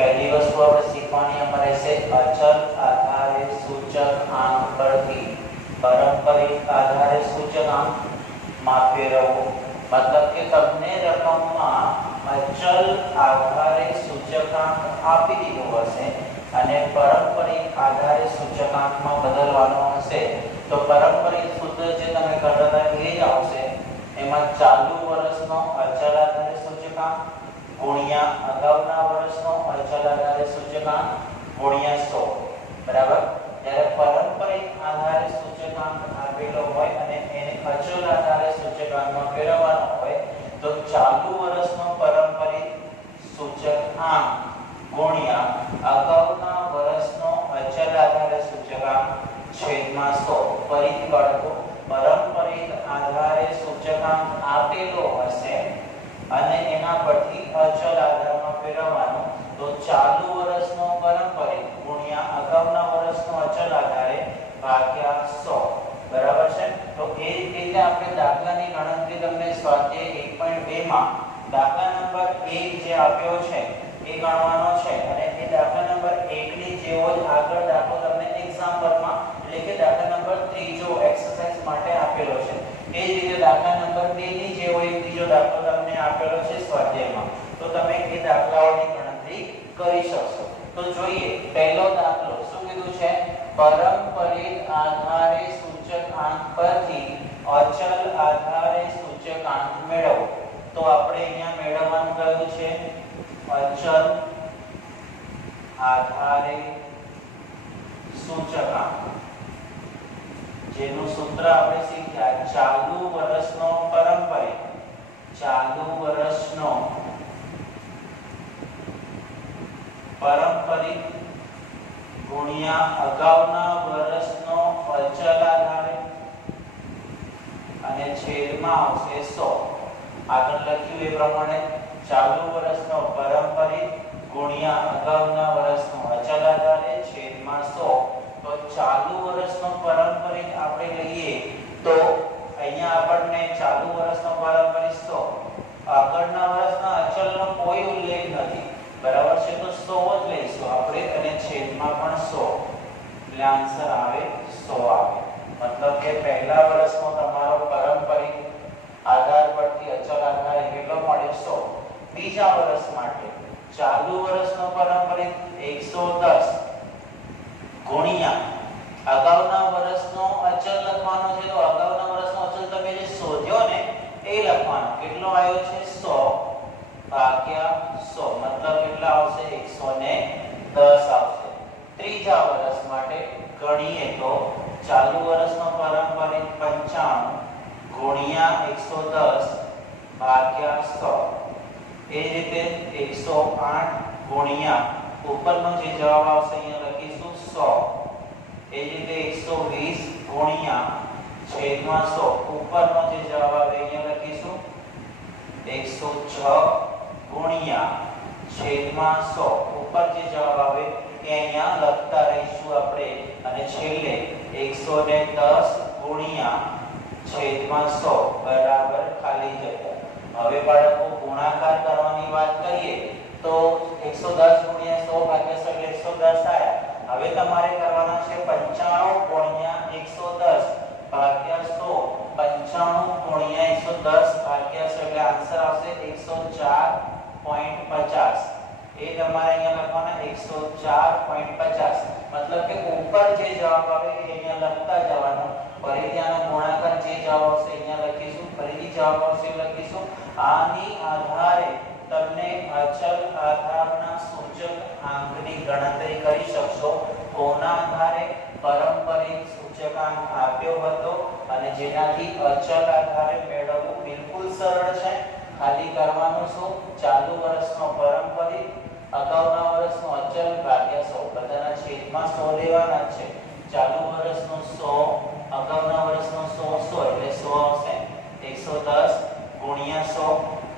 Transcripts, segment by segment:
पहली वस्तु આપણે શીખવાની એમાં રહેશે અચલ આધારે સૂચકાંક પરથી પારંપરિક આધારે સૂચકાંક માં ફેરવવો। मतलब કે તમને રકમમાં અચલ આધારે સૂચકાંક આપી દીધો હશે અને પારંપરિક આધારે સૂચકાંકમાં બદલવાનો હશે તો પારંપરિક સૂત્ર જે તમે કરતા હતા એ જ આવશે। એમાં ચાલુ વર્ષનો અચલ આધારે સૂચકાંક ગુણ્યા અગાઉના વર્ષનો અચલ આધારે સૂચકાંક ગુણ્યા 100 બરાબર। જ્યારે પારંપરિક આધારે સૂચકાંક આપેલો હોય અને એને અચલ આધારે સૂચકાંકમાં ફેરવવાનો હોય તો ચાલુ વર્ષનો પારંપરિક સૂચકાંક ગુણ્યા અગાઉના વર્ષનો અચલ આધારે સૂચકાંક છેદમાં 100। ફરીથી બાળકો પારંપરિક આધારે સૂચકાંક આપેલો હશે અને એના પરથી અચલ આધારમાં ફેરવવાનો તો ચાલુ વર્ષનો પારંપરિક ગુણ્યા અગાઉના વર્ષનો અચલ આધારે ભાગ્યા 100 બરાબર છે। તો એ રીતે આપણે દાખલાની ગણતરી તમને સ્વાધ્યાય 1.2 માં દાખલા નંબર 1 જે આપ્યો છે એ ગણવાનો છે અને એ દાખલા નંબર 1 ની જેવો જ આગળ દાખલો તમને એક્ઝામ વર્કમાં એટલે કે દાખલા નંબર 3 જો એક્સરસાઇઝ માટે આપેલો છે એ જ રીતે દાખલા નંબર 2 ની જેવો એક બીજો દાખલો તમને આપેલો છે સ્વાધ્યાયમાં તો તમે એ દાખલાઓની ગણતરી કરી શકશો। તો જોઈએ પહેલો દાખલો શું કીધું છે પારંપરિક આધારે સૂચકાંક પરથી અચલ આધારે સૂચકાંક મેળવો। તો આપણે અહીંયા મેળવવાનું કયું છે અચલ આધારે સૂચકાંક જેનું સૂત્ર આપણે શીખ્યા ચાલુ વર્ષનો પારંપરિક ગુણ્યા અગાઉના વર્ષનો અચલ આધારે અને છેદમાં આવશે 100। આગળ લખ્યું એ પ્રમાણે ચાલુ વર્ષનો પારંપરિક ગુણ્યા અગાઉના વર્ષનો અચલ આધારે છેદમાં 100। તો ચાલુ વર્ષનો પારંપરિક આપણે લઈએ તો અહીંયા આપણને ચાલુ વર્ષનો પારંપરિક 100 આગળના વર્ષના અચલનો કોઈ ઉલ્લેખ નથી બરાબર છે તો 100 જ લઈશું આપણે અને છેદમાં પણ 100 એટલે આન્સર આવે 100 આવે। मतलब કે પહેલા વર્ષનો તમારો પારંપરિક આધાર પરથી અચલ આધારે કેટલો મળે 100। બીજા વર્ષ માટે ચાલુ વર્ષનો પારંપરિક 110 ગુણ્યા અગાઉના વર્ષનો અચલ લખવાનો છે તો અગાઉના વર્ષનો અચલ તમે જે શોધ્યો ને એ લખવાનો કેટલો આવ્યો છે 100 ભાગ્યા 100 मतलब કેટલા આવશે 110 આવશે। ત્રીજા વર્ષ માટે ગણીએ તો ચાલુ વર્ષનો પારંપરિક 95 ગુણ્યા 110 ભાગ્યા 100 એ રીતે 108 ગુણ્યા ઉપરનો જે જવાબ આવશે અહીંયા લખીશું 100 એ રીતે 120 ગુણ્યા છેદમાં 100 ઉપરનો જે જવાબ આવે અહીંયા લખીશું 106 ગુણ્યા છેદમાં 100 ઉપર જે જવાબ આવે એ અહીંયા લખતા રહીશું આપણે અને છેલ્લે 110 ગુણ્યા છેદમાં 100 બરાબર ખાલી જગ્યા। હવે બાળકો ગુણાકાર કરવાની વાત કરીએ તો 110 ગુણ્યા 100 ભાગ્યા 100 110 થાય। હવે તમારે કરવાના છે 95 ગુણ્યા 110 ભાગ્યા 100 95 ગુણ્યા 110 ભાગ્યા 100 એટલે આન્સર આવશે 104.50। એ તમારે અહીંયા લખવાના 104.50 मतलब કે ઉપર જે જવાબ આવે એ અહીંયા લખતા જવાનો ફરીથી આનો ગુણાકાર જે જવાબ આવશે અહીંયા લખીશું ફરીથી જવાબ આવશે લખીશું। આની આધારે તમને અચલ આધારના સૂચકાંકની ગણતરી કરી શકશો કોના આધારે પારંપરિક સૂચકાંક આપ્યો હતો અને જેનાથી અચલ આધારે મેળવવું બિલકુલ સરળ છે। ખાલી કરવાનું શું ચાલુ વર્ષનો પારંપરિક અગાઉના વર્ષનો અચલ ભાગ્યા 100 બધાના છેદમાં 100 લેવાના છે। ચાલુ વર્ષનો 100 અગાઉના વર્ષનો 100 એટલે 100 આવશે 110 ગુણ્યા 100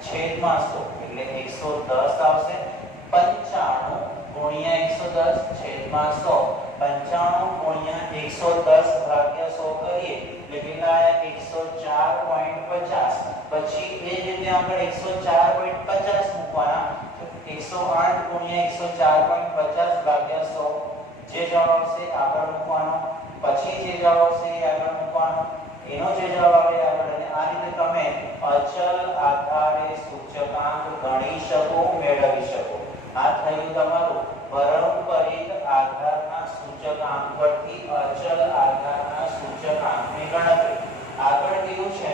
છેદમાં 100 એટલે 110 આવશે। 95 ગુણ્યા 110 છેદમાં 100 95 ગુણ્યા 110 ભાગ્યા 100 કરીએ એટલે કેટલા આયા 104.50 પછી એ જ રીતે આપણે 104.50 મૂકવાના 108 ગુણ્યા 104.50 ભાગ્યા 100 જે જવાબ આવશે આગળ મૂકવાનો, પછી જે જવાબ આવશે એ આગળ મૂકવાનો, એનો જે જવાબ આવે આગળ. અને આ રીતે તમે અચલ આધારે સૂચકાંક ગણી શકો, મેળવી શકો. આ થયું તમારું પારંપરિક આધારના સૂચકાંક પરથી અચલ આધારના સૂચકાંકની ગણતરી. આગળ કીધું છે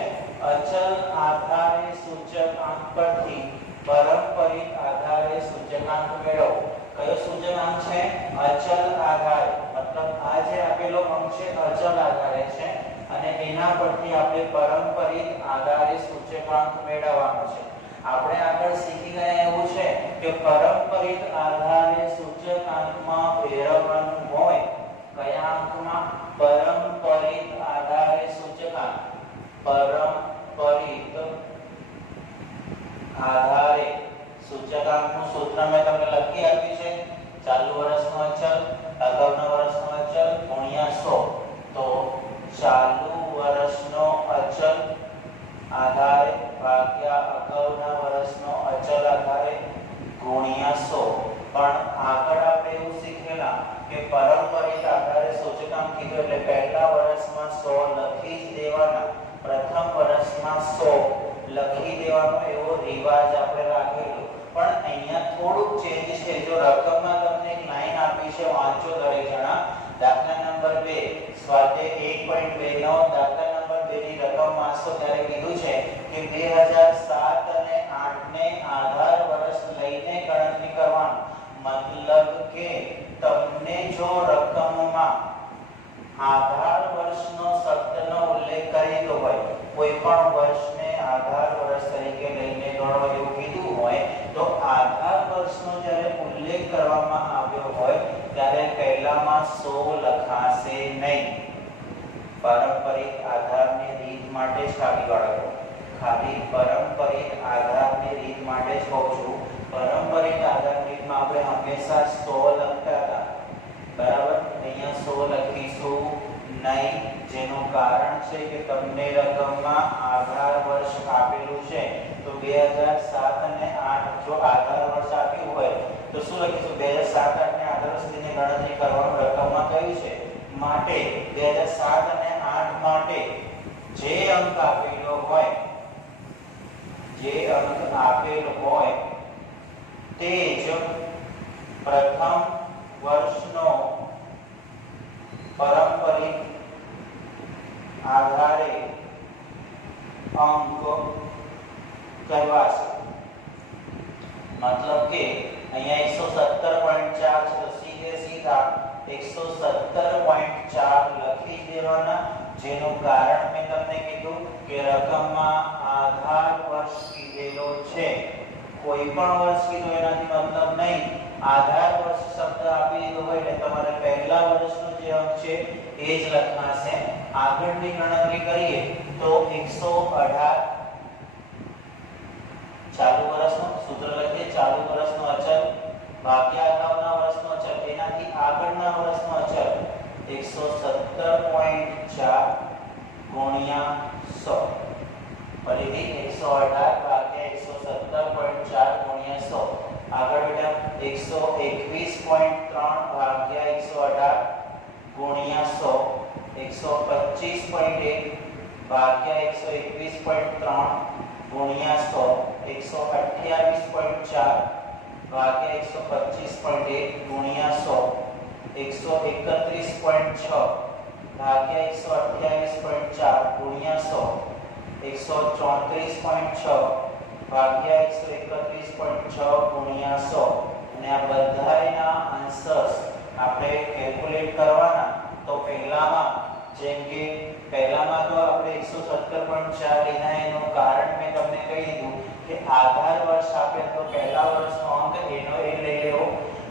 અચલ આધારે સૂચકાંક પરથી પારંપરિક આધારે સૂચકાંક મેળવો. કયો સૂચકાંક છે? અચલ આધારે. મતલબ આ જે આપેલો અંક છે અચલ આધારે છે અને એના પરથી આપણે પારંપરિક આધારે સૂચકાંક મેળવવાનો છે. આપણે આગળ શીખી ગયા એવું છે કે પારંપરિક આધારે સૂચકાંકમાં ફેરવવાનું હોય. કયા અંકમાં? પારંપરિક આધારે સૂચકાંક. પારંપરિક આધારે સૂચકાંકનું સૂત્ર મેં તમને લખી આપ્યું છે. ચાલુ વર્ષનો અચલ, અગાઉના વર્ષનો અચલ ગુણ્યા 100. તો ચાલુ વર્ષનો અચલ આધારે ભાગ્યા અગાઉના વર્ષનો અચલ આધારે ગુણ્યા 100. પણ આગળ આપણે એવું શીખેલા કે પારંપરિક આધારે સૂચકાંક કીધું એટલે પહેલા વર્ષમાં 100 લખી જ દેવાના, પ્રથમ વર્ષમાં 100 લખી દેવાનો એવો રિવાજ આપણે રાખેલો. પણ અહીંયા થોડુંક ચેન્જ છે. જો રકમમાં તમને એક લાઈન આપી છે, વાંચો દરેક જણા. દાખલા નંબર 2 સ્વાધ્યાય 1.2 નો દાખલા નંબર 2 ની રકમ વાંચો ત્યારે કીધું છે કે 2007 અને 8 ને આધાર વર્ષ લઈને ગણતરી કરવાનું. મતલબ કે તમને જો રકમમાં આધાર વર્ષનો શબ્દનો ઉલ્લેખ કરેલો હોય, કોઈ પણ વર્ષને આધાર વર્ષ તરીકે લઈને ગણો એવું કીધું હોય, તો આધાર વર્ષનો જ્યારે ઉલ્લેખ કરવામાં આવ્યો હોય ત્યારે પહેલામાં 100 લખાશે નહીં. પારંપરિક આધારની રીત માટે જ ખાલી પારંપરિક આધારની રીત માટે જ કહું છું. પારંપરિક આધારની રીતમાં આપણે હંમેશા 100 લખતા હતા, બરાબર. અહીંયા 100 લખીશું નહીં, જેનું કારણ છે કે તમને રકમમાં આધાર વર્ષ આપેલું છે. તો 2007 અને 8 જો આધાર વર્ષ આપ્યું હોય તો શું લખીશું? 2007 8 ને આધાર વર્ષની ગણતરી કરવાનું રકમમાં કહ્યું છે. માટે 2007 અને 8 માટે જે અંક આપેલો હોય તે જ પ્રથમ વર્ષનો પારંપરિક આધારે અંક કહેવાશે. મતલબ કે અહીંયા 117.4 છે તો સીધા 117.4 લખી દેવાના, જેનું કારણ મેં તમને કીધું કે રકમમાં આધાર વર્ષ કીધેલો છે. કોઈ પણ વર્ષ કીધું એનાથી મતલબ નહીં. આધાર વર્ષ શબ્દ આપી દીધો હોય એટલે તમારે પહેલા વર્ષનો જે અંક છે એ જ લખવાશે. આગળની ગણતરી કરીએ તો 118 ચાલુ વર્ષનો સૂત્ર લખીએ. ચાલુ વર્ષનો અચલ ભાગ્યા અગાઉના વર્ષનો અચલ, એનાથી આગળના વર્ષનો અચલ 117.4 ગુણ્યા 100. ફરીથી 118 ભાગ્યા 117.4 ગુણ્યા 100. આગળ બેટા 121.3 ભાગ્યા 118 ગુણ્યા 100. 125.1 ભાગ્યા 121.3 ગુણ્યા 100. 128.4 ભાગ્યા 125.1 ગુણ્યા 100. 131.6 ભાગ્યા 128.4 ગુણ્યા 100. 134.6 ભાગ્યા 131.6 ગુણ્યા 100. અને આ બધાના આન્સર્સ આપણે કેલ્ક્યુલેટ કરવાના. તો પહેલામાં જેમ કે પહેલામાં તો આપણે 117.4 લીધા, એનું કારણ મેં તમને કહી દીધું કે આધાર વર્ષ આપે તો પહેલા વર્ષનો અંક એનો એ લઈ લેવો.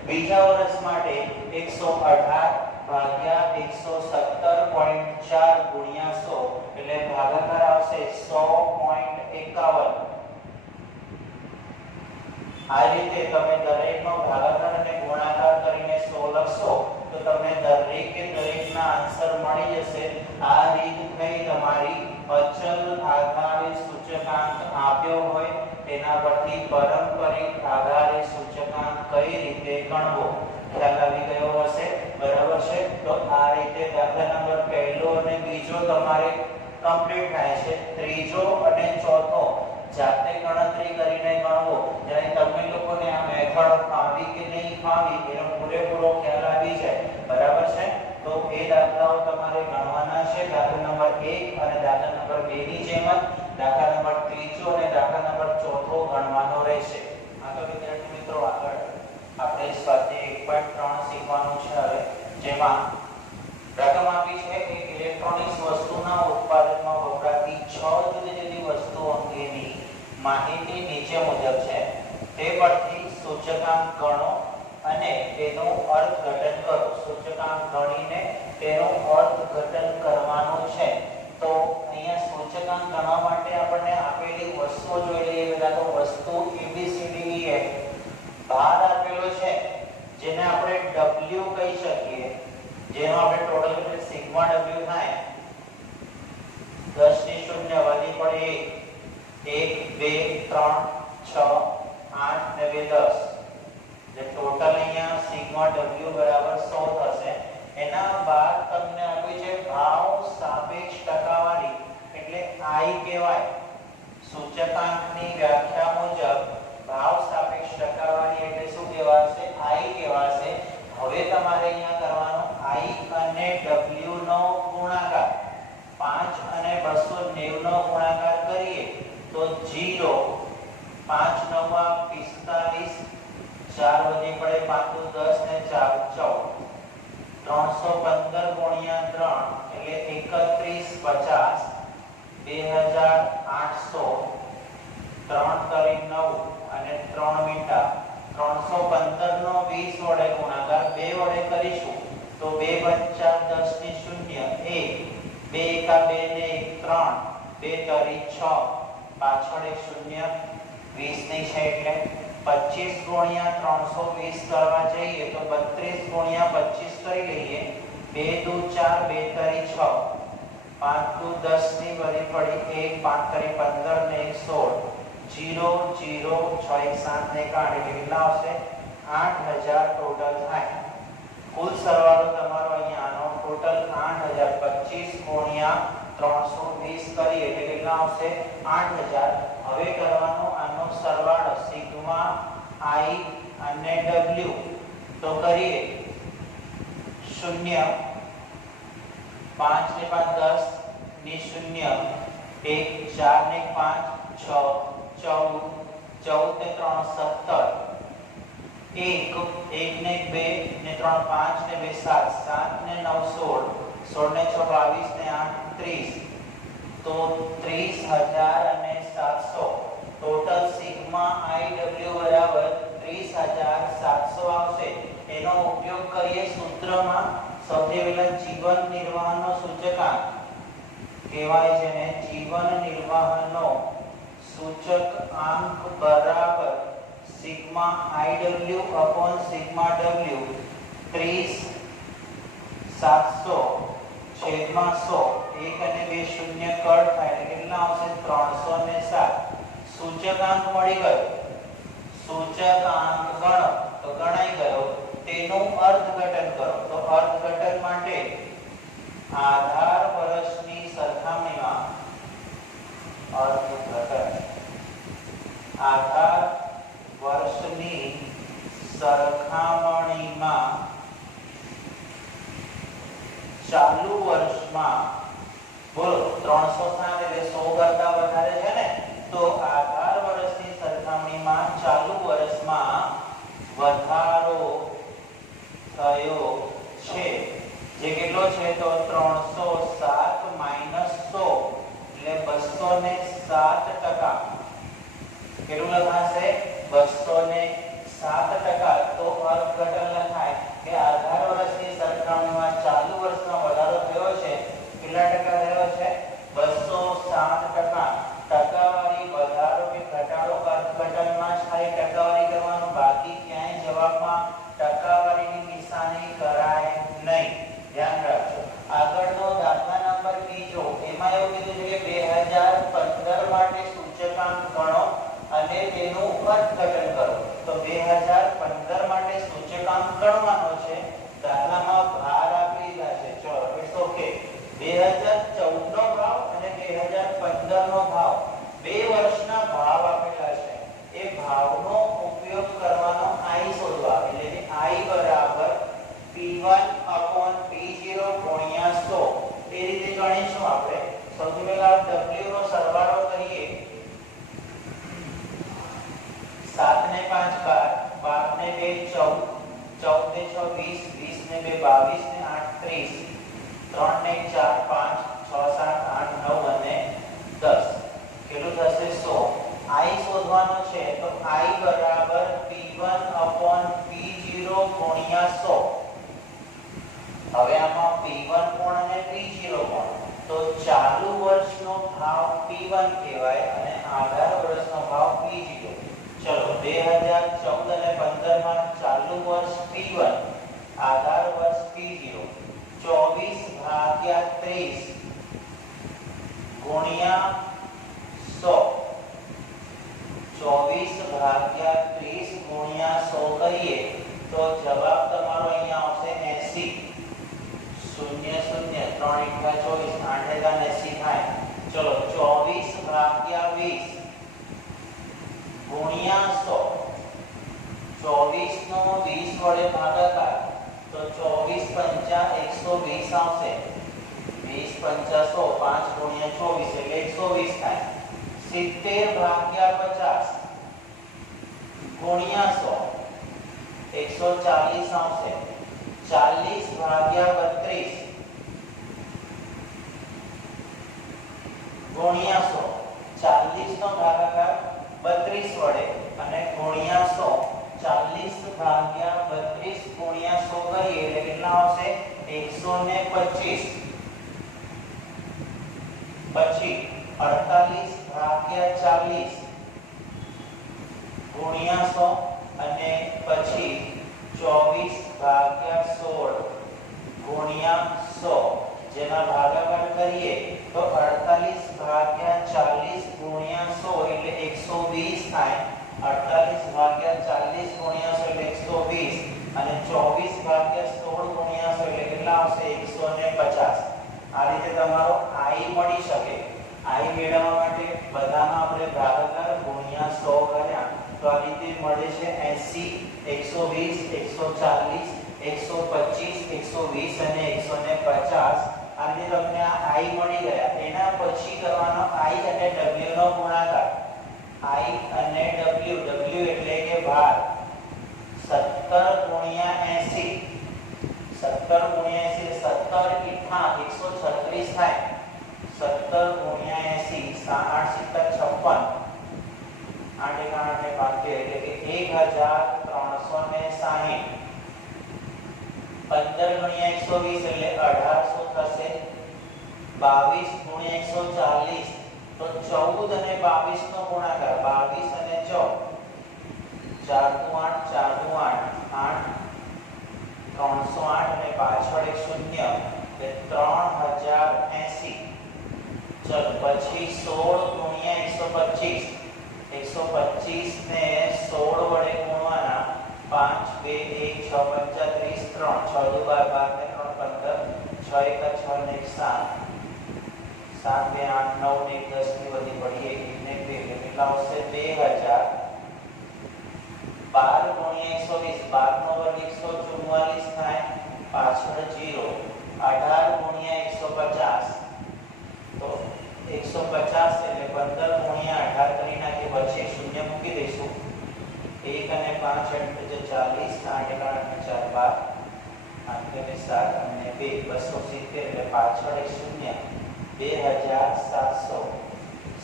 બીજા વર્ષ માટે 118 ભાગ્યા 117.4 ગુણ્યા 100 એટલે ભાગાકાર આવશે 100.51. આ રીતે તમે દરેકનો ભાગાકાર અને ગુણાકાર કરીને 100 લખશો તો તમને દરેકના આન્સર મળી જશે. આ રીત થઈ તમારી અચલ આધારે સૂચકાંક આપ્યો હોય તેના પરથી પારંપરિક આધારે સૂચકાંક કઈ રીતે ગણવો ખ્યાલ આવી ગયો હશે, બરાબર છે। તો આ રીતે દાખલા નંબર પહેલો અને બીજો તમારે કમ્પ્લીટ થાય છે। ત્રીજો અને ચોથો જાતે ગણતરી કરીને ગણવો, જ્યારે તમે લોકોને આ મેથડ ફાવી કે નહીં ફાવી એનો પૂરેપૂરો ખ્યાલ આવી જાય, બરાબર છે। તો એ દાખલાઓ તમારે ગણવાના છે, દાખલા નંબર 1 અને દાખલા નંબર 2 ની જેમ જ દાખલા નંબર 3 અને દાખલા નંબર 4 ગણવાનો રહેશે। આગળ વિદ્યાર્થી મિત્રો, આગળ આપણે સ્વાધ્યાય 1.3 શીખવાનું છે હવે, જેમાં રકમ આપી છે કે ઇલેક્ટ્રોનિક્સ વસ્તુના ઉત્પાદનમાં વપરાતી 6 જુદી જુદી વસ્તુઓ અંગેની માહિતી નીચે મુજબ છે। તે પરથી સૂચકાંક ગણો અને તેનું અર્થઘટન કરો। સૂચકાંક ગણીને તેનું અર્થઘટન કરવાનું છે। તો અહીંયા સૂચકાંક ગણવા માટે આપણને આપેલી વસ્તુઓ જોઈ લઈએ। પહેલા તો વસ્તુ ABCDE ભાર આપેલો છે, જેને આપણે W કહી શકીએ, જેનો આપણે ટોટલ એટલે સિગ્મા W થાય 10 ની શૂન્ય વાલી પડે 1 2 3 6 8 ને 2 10, જે ટોટલ અહીંયા સિગ્મા W બરાબર 100 થશે। એના બાદ તમને આપ્યું છે ભાવ સાપેક્ષ ટકાવારી, એટલે I કહેવાય। સૂચકાંકની વ્યાખ્યા મુજબ ભાવ સાપેક્ષ ટકાવારી એટલે શું કહેવાશે? I કહેવાશે। હવે તમારે અહીંયા કરવાનું I અને W નો ગુણાકાર, 5 અને 290 નો ગુણાકાર કરીએ તો 0, 5 9 45, 4 વધી પડે 5 10 ને 4 14, 315 ગુણ્યા 3 એટલે 3150, 2800, 3 તરી 9 અને 3 મીંડા, 315 નો 20 વડે ગુણાકાર 2 વડે કરીશું તો 2 5 10 ની શૂન્ય 1, 2 એકા 2 ને 1 3, 2 તરી 6, પાછળ એક શૂન્ય 20 ની છે એટલે 25 ગુણ્યા 320 કરવા જઈએ તો 32 ગુણ્યા 25 કરી લઈએ, 2 દુ 4, 2 તરી 6, 5 દુ 10 ની વળી પડી 1, 5 તરી 15 ને 1 16, 0 0 6 1 7 ને કાઢી કેટલા આવશે? 8000 ટોટલ થાય। કુલ સરવાળો તમારો અહીંયા આનો ટોટલ 8025 ગુણ્યા 320 કરીએ એટલે કેટલા આવશે? 8000। હવે કરવાનો આનો સરવાળો સિગ્મા I અને W, તો કરીએ 0 5 ને 5 10 ની શૂન્ય 1 4 ને 5 6 14, 14 ને 3 17, 1 1 ને 2 ને 3 5 ને 2 7, 7 ને 9 16, 16 ને 6 22 ને 8 30, તો 30700 ટોટલ સિગ્મા IW બરાબર 30700 આવશે। એનો ઉપયોગ કરીએ સૂત્રમાં, સૌથી પહેલા જીવન નિર્વાહનો સૂચકાંક કહેવાય છે ને, જીવન નિર્વાહનો સૂચકાંક બરાબર sigma IW upon sigma W, 30700 છેદમાં 100, 1 અને 2 શૂન્ય કટ થાય એટલે કેટલા આવશે? 307। સૂચકાંક મળી ગયો, સૂચકાંક ગણો તો ગણાઈ ગયો, તેનું અર્થઘટન કરો। તો અર્થઘટન માટે આધાર વર્ષની સરખામણીમાં, અર્થઘટન આધાર વર્ષની સરખામણીમાં ચાલુ વર્ષમાં, બોલો 307 એટલે 100 કરતા વધારે છે ને, તો આધાર વર્ષની સરખામણીમાં ચાલુ વર્ષમાં વધારો થયો છે, જે કેટલો છે? તો 307 માઈનસ 100 એટલે 207%। કેટલું લખાશે? 207%। તો અર્થઘટન લખાય કે આધાર વર્ષની સરખામણીમાં ચાલુ વર્ષમાં વધારો થયો છે। કેટલા ટકા થયો છે? 207%। ટકાવારી વધારો કે ઘટાડો અર્થઘટનમાં થાય, ટકાવારી કરવાનું, બાકી ક્યાંય જવાબમાં ટકાવારીની નિશાની કરાય નહીં, ધ્યાન રાખજો। આગળનો દાખલા નંબર બીજો, એમાં એવું કીધું છે કે 2015 માટે સૂચકાંક ગણો અને ગણવાનો છે. દાખલામાં ભાર આપી દીધા છે. ચલો ઇટ્સ ઓકે. 2014 નો ભાવ અને 2015 નો ભાવ, 2 વર્ષના ભાવ આપેલા છે. એ ભાવનો ઉપયોગ કરવાનો I શોધવા, એટલે કે I બરાબર P1/P0 ગુણ્યા 100. એ રીતે ગણીશું આપણે. સૌથી પહેલા W નો સરવાળો કરીએ. 7 ને 5 12, 12 ને 2 14, 14 ને 6 20, 20 ને 2 22 ને 8 30, 3 ને 4 5 6 7 8 9 અને 10. કેટલું થશે? 100. I શોધવાનો છે તો I બરાબર P1/P0 ગુણ્યા 100. હવે આમાં P1 કોણ અને P0 કોણ? તો ચાલુ વર્ષનો ભાવ P1 કહેવાય અને આધાર વર્ષનો ભાવ P0. ચલો 2014 અને 15 માં ચાલુ વર્ષ P1, આધાર વર્ષ P0, 24/30 ગુણ્યા 100. 24/30 ગુણ્યા 100 કરીએ તો જવાબ તમારો અહીંયા આવશે 80. 0 0 3 × 24 8 × 80 થાય. ચલો 24/20 ગુણ્યા 100. 24 નો 20 વડે ભાગાકાર તો 24 × 5 120 આવશે. 20 × 5 100, 5 × 24 એટલે 120 થાય. 70/50 ગુણ્યા 100 140 આવશે. 40/32 ગુણ્યા 100. 40 નો ભાગાકાર 32 વડે અને ગુણ્યા 100. 40/32 ગુણ્યા 100 કરીએ એટલે કેટલા આવશે? 125. પછી 48/40 ગુણ્યા 100 અને પછી 24/16 ગુણ્યા 100. જેના ભાગાકાર કરીએ તો 48/40 ગુણ્યા 100 એટલે 120 થાય. 48/40 ગુણ્યા 100 એટલે 120 અને 24/16 ગુણ્યા 100 એટલે કેટલા આવશે? 150. આ રીતે તમારો I મળી શકે. I મેળવવા માટે બધામાં આપણે ભાગાકાર ગુણ્યા 100 કર્યા તો આ રીતે મળે છે 80, 120, 140, 125, 120 અને 150. આ રીતે તમને આ I મળી ગયા. એના પછી કરવાનો I અને W નો ગુણાકાર. I અને W, W એટલે કે ભાર. 17 × 80, 17 × 80 17 × 136 થાય. 17 × 80 8 × 56, 8 × 8 એટલે કે 1360. 15 × 120 એટલે 1800 થશે. 22 × 140 તો 14 અને 22 નો ગુણાકાર. 22 અને 14, 4 × 8 4 × 8 308 અને પાછળ એક શૂન્ય એટલે 3080. ચલો પછી 16 × 125, 125 ને 16 વડે ગુણવાના. 5 2 1 6 35 3 6 2 12 12 ને 3 15 6 1 6 ને 7 7 2 8 9 ને 10 ની વધી પડી 1 ને 2 એટલે કેટલા આવશે? 2000. 12 × 120, 12 નો વર્ગ 144 થાય. પાછળ 0. 18 × 150 તો 150 એટલે 15 × 18 કરી નાખીએ. પછી શૂન્ય મૂકી દઈશું. 1 અને 5 એટલે 40, 8 × 8 4 12, 8 7 અને 2 270 એટલે પાછળ એક શૂન્ય. 2700.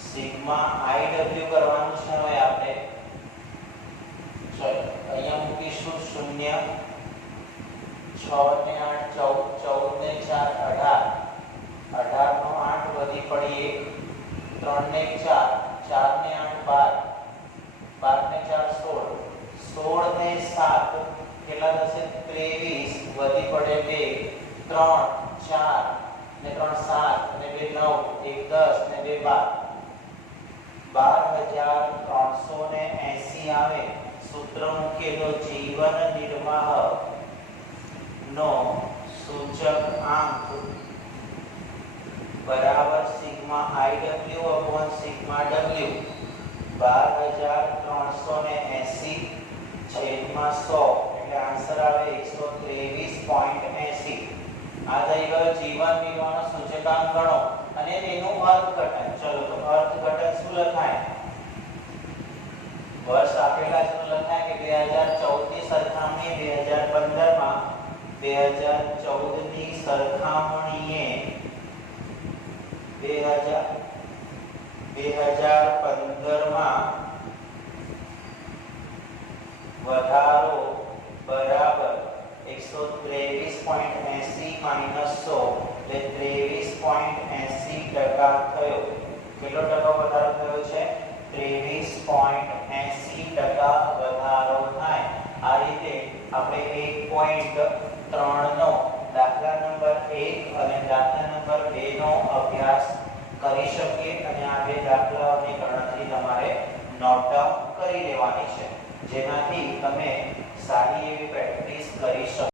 સિગ્મા IW કરવાનું છે હવે આપણે. ચલો અહીંયા મૂકીશું શૂન્ય. 6 ને 8 14, 14 ને 4 18, 18 નો 8 વધી પડી 1, 3 ને 4, 4 ને 8 12, 12 ને 4 16, 16 ને 7 કેટલા થશે? 23 વધી પડે 2, 3 4 ને 3 7 ને 2 9, 1 10 ને 2 12, 12380 આવે. સૂત્ર મૂકીએ તો જીવન નિર્વાહ નો સૂચકાંક બરાબર sigma IW upon sigma W 12380 છેદમાં 100 એટલે આન્સર આવે 123.80. આ થઈ ગયો જીવન વીમાનો સૂચકાંક ગણો અને તેનું અર્થઘટન. ચલો તો અર્થઘટન શું લખાય? વર્ષ આપેલા છે તો લખાય કે 2014 ની સરખામણીએ 2015 માં 2014 ની સરખામણીએ 2015 માં વધારો બરાબર 123.80 માઈનસ 100 એટલે 23.80% થયો. કેટલો ટકા વધારો થયો છે? 23.80% વધારો થાય. આ રીતે આપણે 1.3 નો દાખલા નંબર 1 અને દાખલા નંબર 2 નો અભ્યાસ કરી શકીએ અને આ બે દાખલાઓની ગણતરી તમારે નોટ ડાઉન કરી લેવાની છે, જેનાથી તમે સારી એવી પ્રેક્ટિસ કરી શકો.